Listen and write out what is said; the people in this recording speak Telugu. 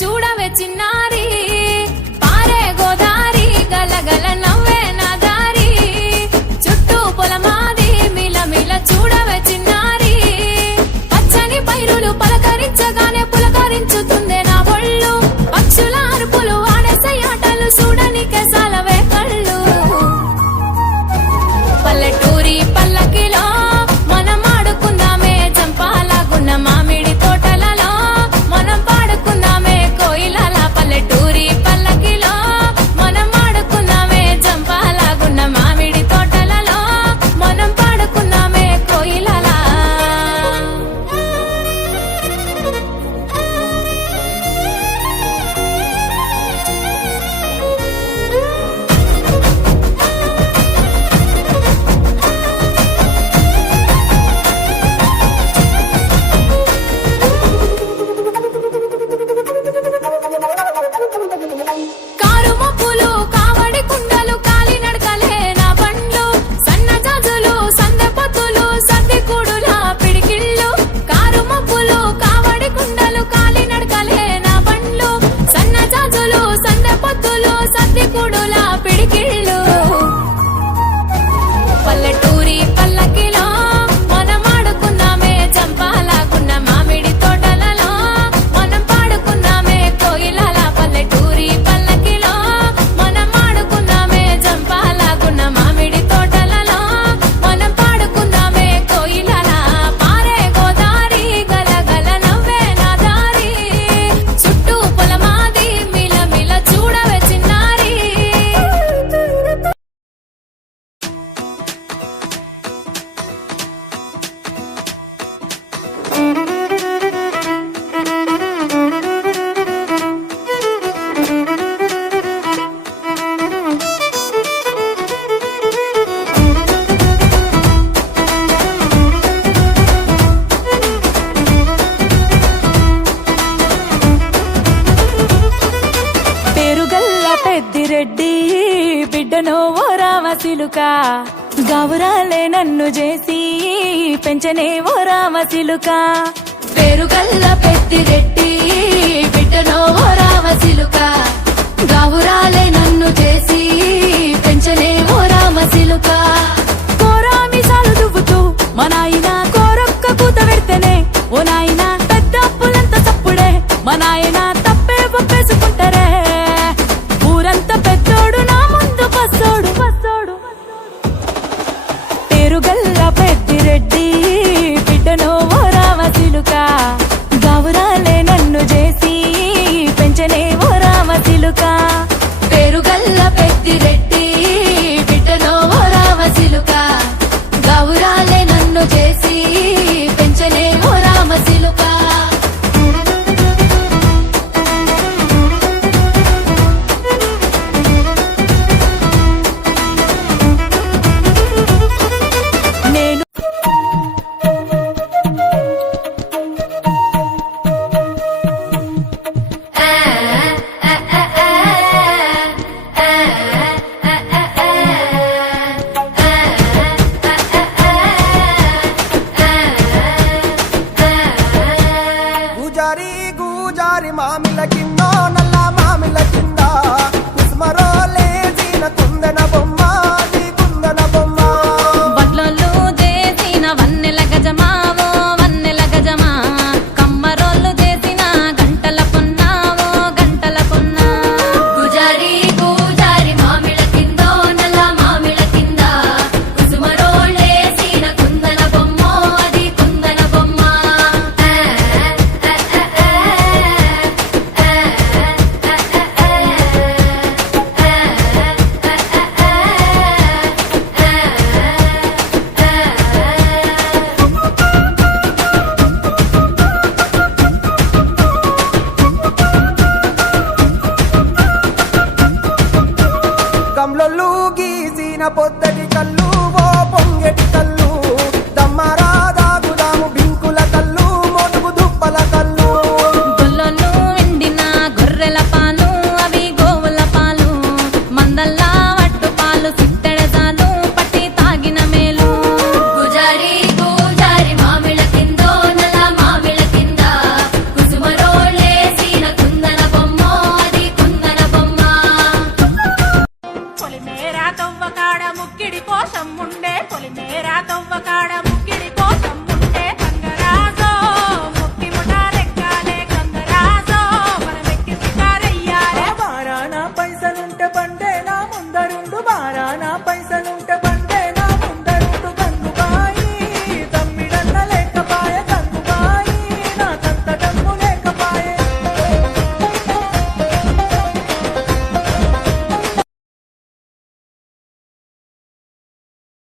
చూడవే చిన్నారి పారే గోదారి గలగల నవ్వే నా దారి చుట్టూ పొలమాది మిలమిల చూడవే చిన్నారి పచ్చని పైరులు పలకరించగానే పులకరించుతుందే నా ఒళ్ళు పక్షుల అరుపులు ఆడేసే ఆటలు చూడనికే సాలవే కళ్ళు పల్లెటూరి పల్లకిలో మనం ఆడుకుందామే చంపాలగున్న మామిడి తోటలలో మనం పాడుకుందామే కోయిలల పల్లెటూరి పల్లకిలో మనం ఆడుకుందామే చంపాలగున్న మామిడి తోటలలో మనం పాడుకుందామే కోయిలల కారు మబ్బులు కావడి కుండలు కాలి నడకలే నా బండ్లు సన్న జాజులు సందె పొత్తులు సద్ది కూడుల పిడికిళ్ళు కారు మబ్బులు కావడి కుండలు కాలి నడకలే నా బండ్లు సన్న జాజులు సందె పొత్తులు సద్ది కూడుల పిడికిళ్ళు పల్లెటూరి పల్లకిలో మనం ఆడుకుందామే చంపాలగున్న మామిడి తోటలలో మనం పాడుకుందామే కోయిలల పల్లెటూరి పల్లకిలో మనం ఆడుకుందామే చంపాలగున్న మామిడి తోటలలో మనం పాడుకుందామే కోయిలల పారే గోదారి గలగల నవ్వే నా దారి చుట్టూ పొలమాది మిలమిల చూడవే చిన్నారి పేరుగల్ల పెద్దిరెడ్డి బిడ్డనో ఓ రామసిలుక గౌరాలే నన్ను చేసి పెంచనే ఓ రామసిలుక పేరుగల్ల పెద్దిరెడ్డి బిడ్డనో ఓ రామసిలుక గౌరాలే నన్ను చేసి పెంచనే ఓ రామసిలుక కోరామిసాలు దువ్వుతూ మా నాయన కోరొక్క కూత పెడితేనే ఓ నాయన పెద్ద అప్పులంత సప్పుడే మా నాయన తప్పే ఒప్పేసుకుంటారే ఊరంతా పెద్దోడు నా ముందు బస్సోడు బస్సోడు పేరుగల్ల పెద్దిరెడ్డి బిడ్డనో ఓ రామసిలుక గౌరాలే నన్ను చేసి పెంచనే ఓ రామసిలుక పేరుగల్ల పెద్దిరెడ్డి బిడ్డనో ఓ రామసిలుక గౌరాలే నన్ను చేసి పెంచనే ఓ రామసిలుక నేను గూజారి గూజారి మామిల కిందో నల్ల మామిల కింద కుస్మరోలే జీన కుందన బొమ్మ అది కుందన బొమ్మ బట్లలు చేసిన వన్నెల గజమావో వన్నెల గజమా కమ్మరోళ్ళు చేసిన గంటల పొన్నావో గంటల పొన్నా గుజారి గుజారి మామిళ్ళ కిందో నల్ల మామిళ్ళ కింద కుసుమరోళ్ళేసిన కుందన బొమ్మో అది కుందన బొమ్మ గమ్లొల్లు గీసిన పొద్ద